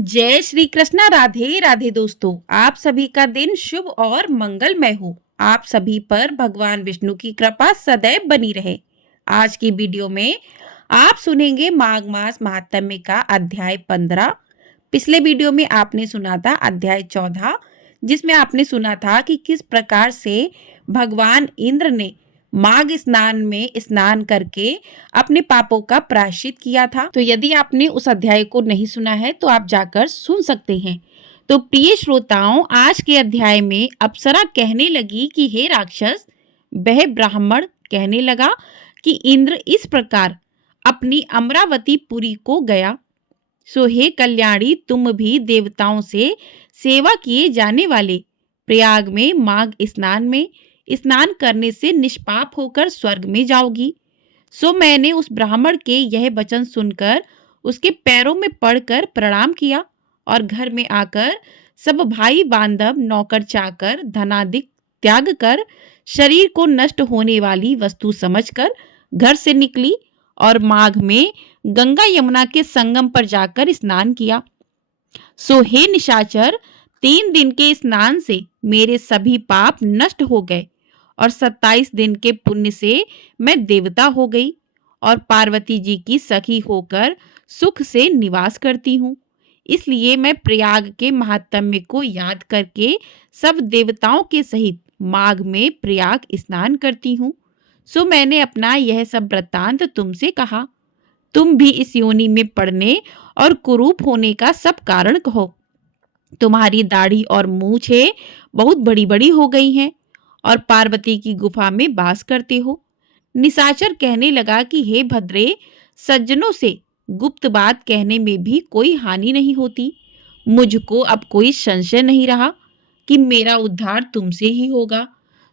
जय श्री कृष्णा। राधे राधे दोस्तों, आप सभी का दिन शुभ और मंगलमय हो। आप सभी पर भगवान विष्णु की कृपा सदैव बनी रहे। आज की वीडियो में आप सुनेंगे माघ मास महात्म्य का अध्याय 15। पिछले वीडियो में आपने सुना था अध्याय 14, जिसमें आपने सुना था कि किस प्रकार से भगवान इंद्र ने माघ स्नान में स्नान करके अपने पापों का प्रायश्चित किया था। तो यदि आपने उस अध्याय को नहीं सुना है तो आप जाकर सुन सकते हैं। तो प्रिय श्रोताओं, आज के अध्याय में अप्सरा कहने लगी कि हे राक्षस, वह ब्राह्मण कहने लगा कि इंद्र इस प्रकार अपनी अमरावती पुरी को गया। सो हे कल्याणी, तुम भी देवताओं से सेवा किए जाने वाले प्रयाग में माघ स्नान में स्नान करने से निष्पाप होकर स्वर्ग में जाओगी। सो मैंने उस ब्राह्मण के यह वचन सुनकर उसके पैरों में पड़कर प्रणाम किया और घर में आकर सब भाई बांधव नौकर चाकर धनादिक त्याग कर शरीर को नष्ट होने वाली वस्तु समझकर घर से निकली और माघ में गंगा यमुना के संगम पर जाकर स्नान किया। सो हे निशाचर, 3 दिन के स्नान से मेरे सभी पाप नष्ट हो गए और 27 दिन के पुण्य से मैं देवता हो गई और पार्वती जी की सखी होकर सुख से निवास करती हूँ। इसलिए मैं प्रयाग के महात्म्य को याद करके सब देवताओं के सहित माघ में प्रयाग स्नान करती हूँ। सो मैंने अपना यह सब वृत्तांत तुमसे कहा। तुम भी इस योनि में पड़ने और कुरूप होने का सब कारण कहो। तुम्हारी दाढ़ी और मूछें बहुत बड़ी बड़ी हो गई हैं और पार्वती की गुफा में वास करते हो। निशाचर कहने लगा कि हे भद्रे, सज्जनों से गुप्त बात कहने में भी कोई हानि नहीं होती। मुझको अब कोई संशय नहीं रहा कि मेरा उद्धार तुमसे ही होगा।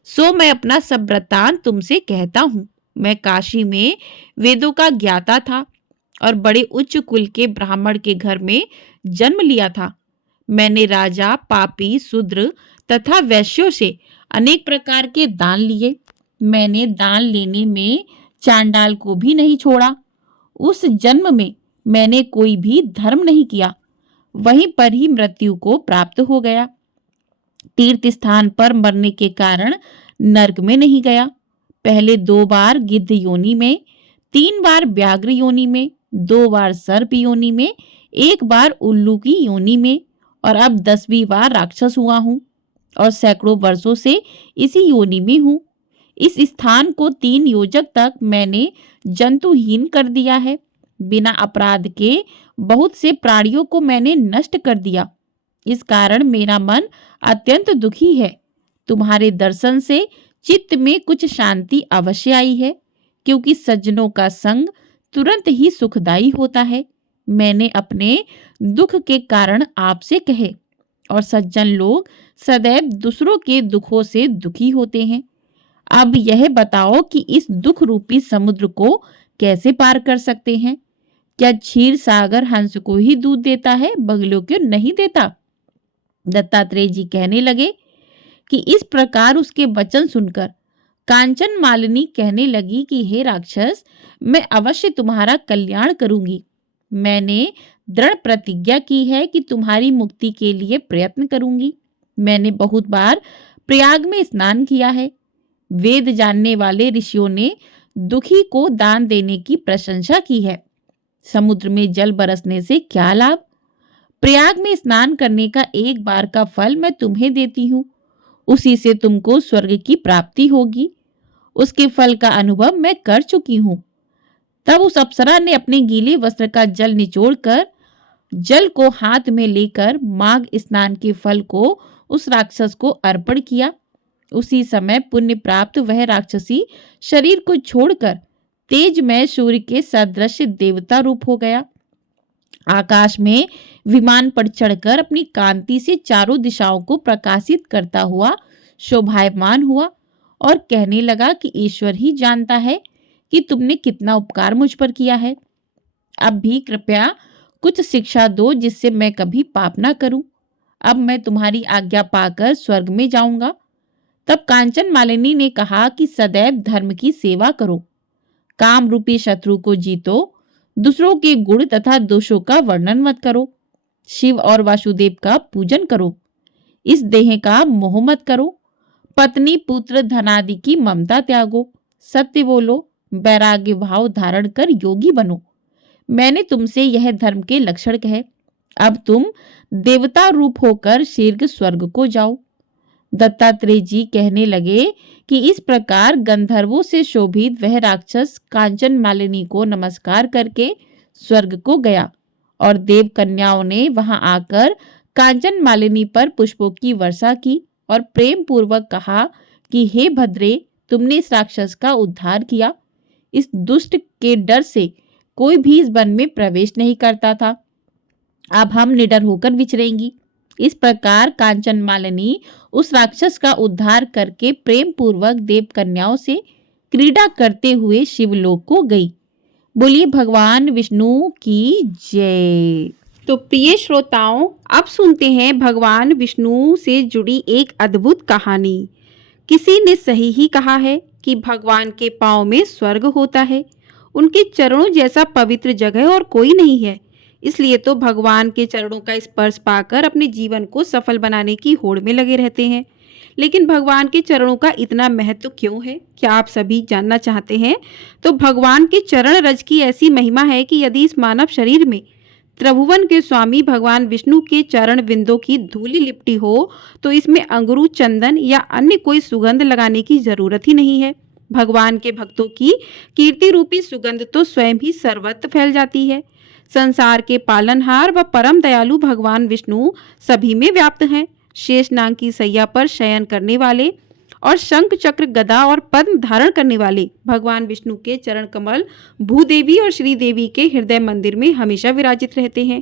सो मैं अपना सब वृत्तांत तुमसे कहता हूँ। मैं काशी में वेदों का ज्ञाता था और बड़े उच्च कुल के ब्राह्मण के घर में जन्म लिया था। मैंने राजा, पापी, शूद्र तथा वैश्यों से अनेक प्रकार के दान लिए। मैंने दान लेने में चांडाल को भी नहीं छोड़ा। उस जन्म में मैंने कोई भी धर्म नहीं किया। वहीं पर ही मृत्यु को प्राप्त हो गया। तीर्थ स्थान पर मरने के कारण नरक में नहीं गया। पहले 2 बार गिद्ध योनि में, 3 बार व्याघ्र योनि में, 2 बार सर्प योनि में, 1 बार उल्लू की योनि में और अब 10वीं बार राक्षस हुआ हूँ और सैकड़ों वर्षों से इसी योनि में हूँ। इस स्थान को 3 योजक तक मैंने जंतुहीन कर दिया है। बिना अपराध के बहुत से प्राणियों को मैंने नष्ट कर दिया। इस कारण मेरा मन अत्यंत दुखी है। तुम्हारे दर्शन से चित्त में कुछ शांति अवश्य आई है, क्योंकि सज्जनों का संग तुरंत ही सुखदायी होता है। मैंने अपने दुख के कारण आपसे कहे और सज्जन लोग सदैव दूसरों के दुखों से दुखी होते हैं। अब यह बताओ कि इस दुख रूपी समुद्र को कैसे पार कर सकते हैं? क्या क्षीर सागर हंस को ही दूध देता है, बगलों को नहीं देता? दत्तात्रेय जी कहने लगे कि इस प्रकार उसके वचन सुनकर कांचन मालिनी कहने लगी कि हे राक्षस, मैं अवश्य तुम्हारा कल्याण करूंगी। मैंने दृढ़ प्रतिज्ञा की है कि तुम्हारी मुक्ति के लिए प्रयत्न करूंगी। मैंने बहुत बार प्रयाग में स्नान किया है। वेद जानने वाले ऋषियों ने दुखी को दान देने की प्रशंसा की है। समुद्र में जल बरसने से क्या लाभ? प्रयाग में स्नान करने का 1 बार का फल मैं तुम्हें देती हूँ। उसी से तुमको स्वर्ग की प्राप्ति होगी। उसके फल का अनुभव मैं कर चुकी हूँ। तब उस अप्सरा ने अपने गीले वस्त्र का जल निचोड़कर जल को हाथ में लेकर माघ स्नान के फल को उस राक्षस को अर्पण किया। उसी समय पुण्य प्राप्त वह राक्षसी शरीर को छोड़कर तेजमय सूर्य के सदृश देवता रूप हो गया। आकाश में विमान पर चढ़कर अपनी कांति से चारों दिशाओं को प्रकाशित करता हुआ शोभायमान हुआ और कहने लगा कि ईश्वर ही जानता है कि तुमने कितना उपकार मुझ पर किया है। अब भी कृपया कुछ शिक्षा दो जिससे मैं कभी पाप ना करूं। अब मैं तुम्हारी आज्ञा पाकर स्वर्ग में जाऊंगा। तब कांचन मालिनी ने कहा कि सदैव धर्म की सेवा करो, काम रूपी शत्रु को जीतो, दूसरों के गुण तथा दोषों का वर्णन मत करो। शिव और वासुदेव का पूजन करो। इस देह का मोह मत करो। पत्नी पुत्र धनादि की ममता त्यागो। सत्य बोलो। वैराग्य भाव धारण कर योगी बनो। मैंने तुमसे यह धर्म के लक्षण कहे। अब तुम देवता रूप होकर शीघ्र स्वर्ग को जाओ। दत्तात्रेय जी कहने लगे कि इस प्रकार गंधर्वों से शोभित वह राक्षस कांचन मालिनी को नमस्कार करके स्वर्ग को गया और देव कन्याओं ने वहां आकर कांचन मालिनी पर पुष्पों की वर्षा की और प्रेम पूर्वक कहा कि हे भद्रे, तुमने इस राक्षस का उद्धार किया। इस दुष्ट के डर से कोई भी इस वन में प्रवेश नहीं करता था। अब हम निडर होकर विचरेंगी। इस प्रकार कांचन मालिनी उस राक्षस का उद्धार करके प्रेम पूर्वक देव कन्याओं से क्रीड़ा करते हुए शिवलोक को गई। बोलिए भगवान विष्णु की जय। तो प्रिय श्रोताओं, अब सुनते हैं भगवान विष्णु से जुड़ी एक अद्भुत कहानी। किसी ने सही ही कहा है कि भगवान के पांव में स्वर्ग होता है। उनके चरणों जैसा पवित्र जगह और कोई नहीं है। इसलिए तो भगवान के चरणों का स्पर्श पाकर अपने जीवन को सफल बनाने की होड़ में लगे रहते हैं। लेकिन भगवान के चरणों का इतना महत्व क्यों है, क्या आप सभी जानना चाहते हैं? तो भगवान के चरण रज की ऐसी महिमा है कि यदि इस मानव शरीर में त्रिभुवन के स्वामी भगवान विष्णु के चरण बिंदों की धूलि लिपटी हो तो इसमें अंगुरू, चंदन या अन्य कोई सुगंध लगाने की जरूरत ही नहीं है। भगवान के भक्तों की कीर्ति रूपी सुगंध तो स्वयं ही सर्वत्र फैल जाती है। संसार के पालनहार व परम दयालु भगवान विष्णु सभी में व्याप्त हैं। शेषनाग की सैया पर शयन करने वाले और शंख चक्र गदा और पद्म धारण करने वाले भगवान विष्णु के चरण कमल भूदेवी और श्रीदेवी के हृदय मंदिर में हमेशा विराजित रहते हैं।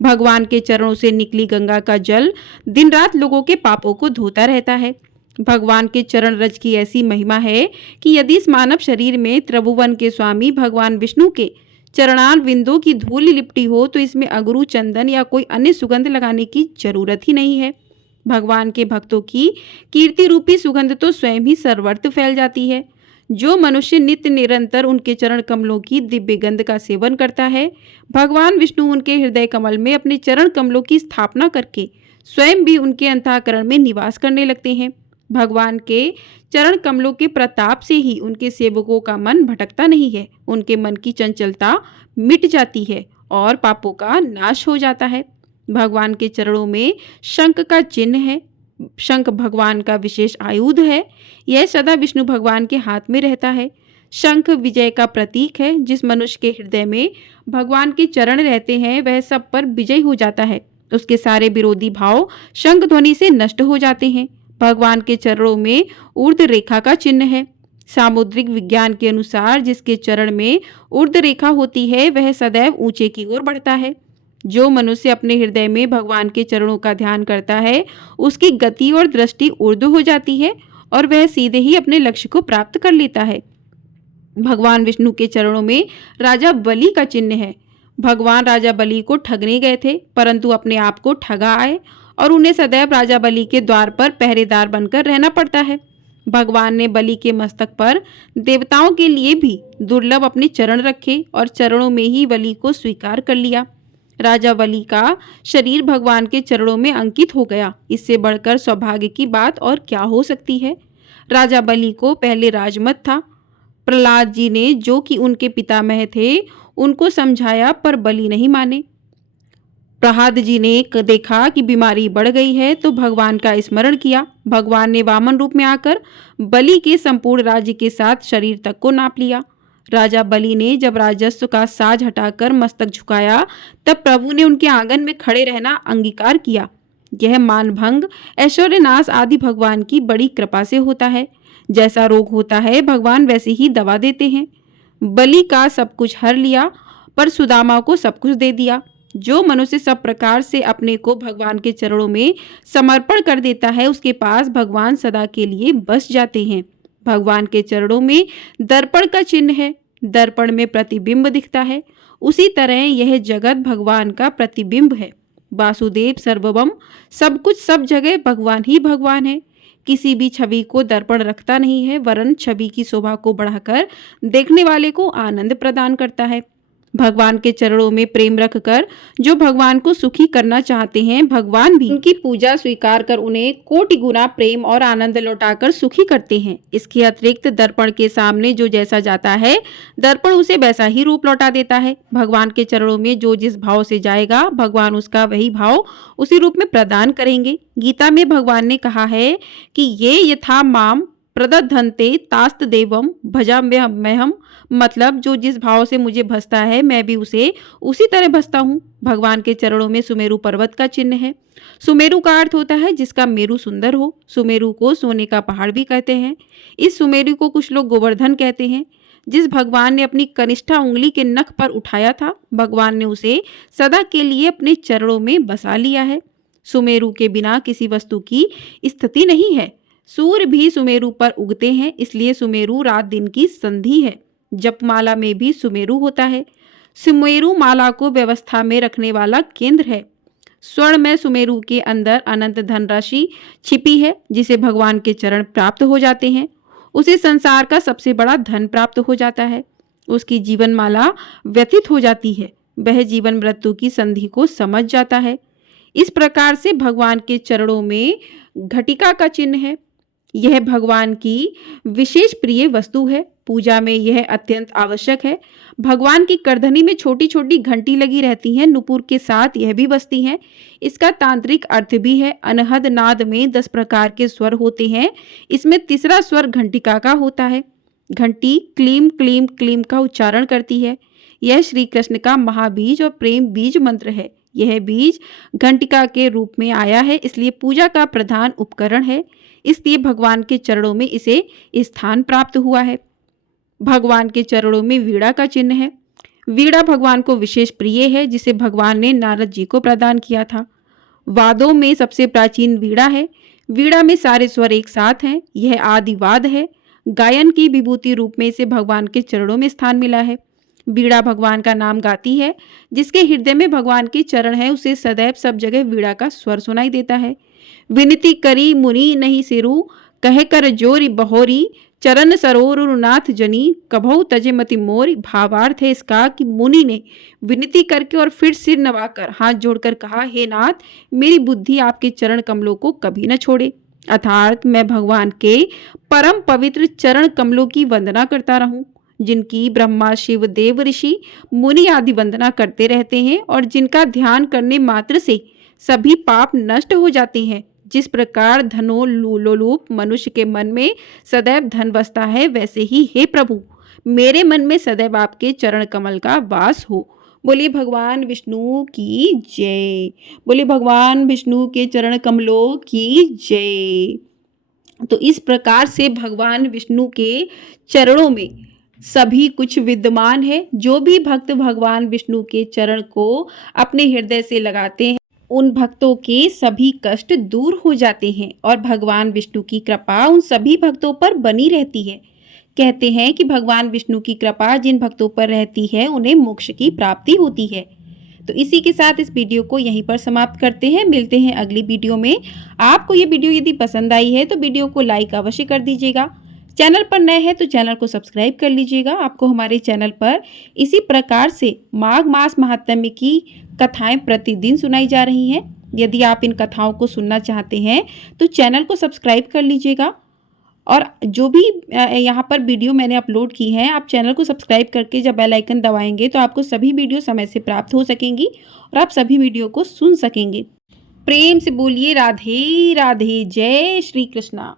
भगवान के चरणों से निकली गंगा का जल दिन रात लोगों के पापों को धोता रहता है। भगवान के चरण रज की ऐसी महिमा है कि यदि इस मानव शरीर में त्रिभुवन के स्वामी भगवान विष्णु के चरणार बिंदों की धूल लिपटी हो तो इसमें अगरू, चंदन या कोई अन्य सुगंध लगाने की जरूरत ही नहीं है। भगवान के भक्तों की कीर्ति रूपी सुगंध तो स्वयं ही सर्वत्र फैल जाती है। जो मनुष्य नित्य निरंतर उनके चरण कमलों की दिव्य गंध का सेवन करता है, भगवान विष्णु उनके हृदय कमल में अपने चरण कमलों की स्थापना करके स्वयं भी उनके अंतःकरण में निवास करने लगते हैं। भगवान के चरण कमलों के प्रताप से ही उनके सेवकों का मन भटकता नहीं है। उनके मन की चंचलता मिट जाती है और पापों का नाश हो जाता है। भगवान के चरणों में शंख का चिन्ह है। शंख भगवान का विशेष आयुध है। यह सदा विष्णु भगवान के हाथ में रहता है। शंख विजय का प्रतीक है। जिस मनुष्य के हृदय में भगवान के चरण रहते हैं वह सब पर विजय हो जाता है। उसके सारे विरोधी भाव शंख ध्वनि से नष्ट हो जाते हैं। भगवान के चरणों में ऊर्ध्व रेखा का चिन्ह है। सामुद्रिक विज्ञान के अनुसार जिसके चरण में ऊर्ध्व रेखा होती है वह सदैव ऊंचे की ओर बढ़ता है। जो मनुष्य अपने हृदय में भगवान के चरणों का ध्यान करता है उसकी गति और दृष्टि ऊर्ध्व हो जाती है और वह सीधे ही अपने लक्ष्य को प्राप्त कर लेता है। भगवान विष्णु के चरणों में राजा बलि का चिन्ह है। भगवान राजा बलि को ठगने गए थे परंतु अपने आप को ठगा आए और उन्हें सदैव राजा बलि के द्वार पर पहरेदार बनकर रहना पड़ता है। भगवान ने बलि के मस्तक पर देवताओं के लिए भी दुर्लभ अपने चरण रखे और चरणों में ही बलि को स्वीकार कर लिया। राजा बलि का शरीर भगवान के चरणों में अंकित हो गया। इससे बढ़कर सौभाग्य की बात और क्या हो सकती है। राजा बलि को पहले राजमत था। प्रहलाद जी ने, जो कि उनके पितामह थे, उनको समझाया पर बलि नहीं माने। प्रहलाद जी ने देखा कि बीमारी बढ़ गई है तो भगवान का स्मरण किया। भगवान ने वामन रूप में आकर बलि के संपूर्ण राज्य के साथ शरीर तक को नाप लिया। राजा बलि ने जब राजस्व का साज हटाकर मस्तक झुकाया तब प्रभु ने उनके आंगन में खड़े रहना अंगीकार किया। यह मानभंग, ऐश्वर्यनाश आदि भगवान की बड़ी कृपा से होता है। जैसा रोग होता है भगवान वैसे ही दवा देते हैं। बलि का सब कुछ हर लिया पर सुदामा को सब कुछ दे दिया। जो मनुष्य सब प्रकार से अपने को भगवान के चरणों में समर्पण कर देता है उसके पास भगवान सदा के लिए बस जाते हैं। भगवान के चरणों में दर्पण का चिन्ह है। दर्पण में प्रतिबिंब दिखता है। उसी तरह यह जगत भगवान का प्रतिबिंब है। वासुदेव सर्वभम, सब कुछ सब जगह भगवान ही भगवान है। किसी भी छवि को दर्पण रखता नहीं है वरन छवि की शोभा को बढ़ाकर देखने वाले को आनंद प्रदान करता है। भगवान के चरणों में प्रेम रखकर जो भगवान को सुखी करना चाहते हैं, भगवान भी उनकी पूजा स्वीकार कर उन्हें कोटि गुना प्रेम और आनंद लौटाकर सुखी करते हैं। इसके अतिरिक्त दर्पण के सामने जो जैसा जाता है, दर्पण उसे वैसा ही रूप लौटा देता है। भगवान के चरणों में जो जिस भाव से जाएगा, भगवान उसका वही भाव उसी रूप में प्रदान करेंगे। गीता में भगवान ने कहा है कि ये यथा माम प्रदधन्ते तास्त देवम भजाम्यहम, मतलब जो जिस भाव से मुझे भजता है, मैं भी उसे उसी तरह भजता हूँ। भगवान के चरणों में सुमेरु पर्वत का चिन्ह है। सुमेरु का अर्थ होता है जिसका मेरु सुंदर हो। सुमेरु को सोने का पहाड़ भी कहते हैं। इस सुमेरु को कुछ लोग गोवर्धन कहते हैं। जिस भगवान ने अपनी कनिष्ठा उंगली के नख पर उठाया था, भगवान ने उसे सदा के लिए अपने चरणों में बसा लिया है। सुमेरु के बिना किसी वस्तु की स्थिति नहीं है। सूर्य भी सुमेरु पर उगते हैं, इसलिए सुमेरु रात दिन की संधि है। जपमाला में भी सुमेरु होता है। सुमेरु माला को व्यवस्था में रखने वाला केंद्र है। स्वर्ण में सुमेरु के अंदर अनंत धनराशि छिपी है, जिसे भगवान के चरण प्राप्त हो जाते हैं, उसे संसार का सबसे बड़ा धन प्राप्त हो जाता है। उसकी जीवन माला व्यतीत हो जाती है। वह जीवन मृत्यु की संधि को समझ जाता है। इस प्रकार से भगवान के चरणों में घटिका का चिन्ह है। यह भगवान की विशेष प्रिय वस्तु है। पूजा में यह अत्यंत आवश्यक है। भगवान की करधनी में छोटी छोटी घंटी लगी रहती हैं, नुपुर के साथ यह भी बजती हैं। इसका तांत्रिक अर्थ भी है। अनहद नाद में 10 प्रकार के स्वर होते हैं। इसमें तीसरा स्वर घंटिका का होता है। घंटी क्लीम क्लीम क्लीम का उच्चारण करती है। यह श्री कृष्ण का महाबीज और प्रेम बीज मंत्र है। यह बीज घंटिका के रूप में आया है, इसलिए पूजा का प्रधान उपकरण है। इसलिए भगवान के चरणों में इसे स्थान प्राप्त हुआ है। भगवान के चरणों में वीणा का चिन्ह है। वीणा भगवान को विशेष प्रिय है, जिसे भगवान ने नारद जी को प्रदान किया था। वादों में सबसे प्राचीन वीणा है। वीणा में सारे स्वर एक साथ हैं। यह आदिवाद है। गायन की विभूति रूप में इसे भगवान के चरणों में स्थान मिला है। वीणा भगवान का नाम गाती है। जिसके हृदय में भगवान के चरण है, उसे सदैव सब जगह वीणा का स्वर सुनाई देता है। विनती करी मुनि नहीं सिरु, कह कर जोरी बहोरी, चरण सरोर नाथ जनी, कभौ तजे मति मोरी। भावार्थ है इसका कि मुनि ने विनती करके और फिर सिर नवाकर हाथ जोड़कर कहा, हे नाथ, मेरी बुद्धि आपके चरण कमलों को कभी न छोड़े। अर्थात मैं भगवान के परम पवित्र चरण कमलों की वंदना करता रहूं, जिनकी ब्रह्मा शिव देव ऋषि मुनि आदि वंदना करते रहते हैं और जिनका ध्यान करने मात्र से सभी पाप नष्ट हो जाते हैं। जिस प्रकार धनोलोलुप मनुष्य के मन में सदैव धन बसता है, वैसे ही हे प्रभु, मेरे मन में सदैव आपके चरण कमल का वास हो। बोलिए भगवान विष्णु की जय। बोलिए भगवान विष्णु के चरण कमलों की जय। तो इस प्रकार से भगवान विष्णु के चरणों में सभी कुछ विद्यमान है। जो भी भक्त भगवान विष्णु के चरण को अपने हृदय से लगाते हैं, उन भक्तों के सभी कष्ट दूर हो जाते हैं और भगवान विष्णु की कृपा उन सभी भक्तों पर बनी रहती है। कहते हैं कि भगवान विष्णु की कृपा जिन भक्तों पर रहती है, उन्हें मोक्ष की प्राप्ति होती है। तो इसी के साथ इस वीडियो को यहीं पर समाप्त करते हैं। मिलते हैं अगली वीडियो में। आपको ये वीडियो यदि पसंद आई है तो वीडियो को लाइक अवश्य कर दीजिएगा। चैनल पर नए हैं तो चैनल को सब्सक्राइब कर लीजिएगा। आपको हमारे चैनल पर इसी प्रकार से माघ मास महात्म्य की कथाएं प्रतिदिन सुनाई जा रही हैं। यदि आप इन कथाओं को सुनना चाहते हैं तो चैनल को सब्सक्राइब कर लीजिएगा। और जो भी यहाँ पर वीडियो मैंने अपलोड की हैं, आप चैनल को सब्सक्राइब करके जब बेल आइकन दबाएंगे तो आपको सभी वीडियो समय से प्राप्त हो सकेंगी और आप सभी वीडियो को सुन सकेंगे। प्रेम से बोलिए राधे राधे। जय श्री कृष्णा।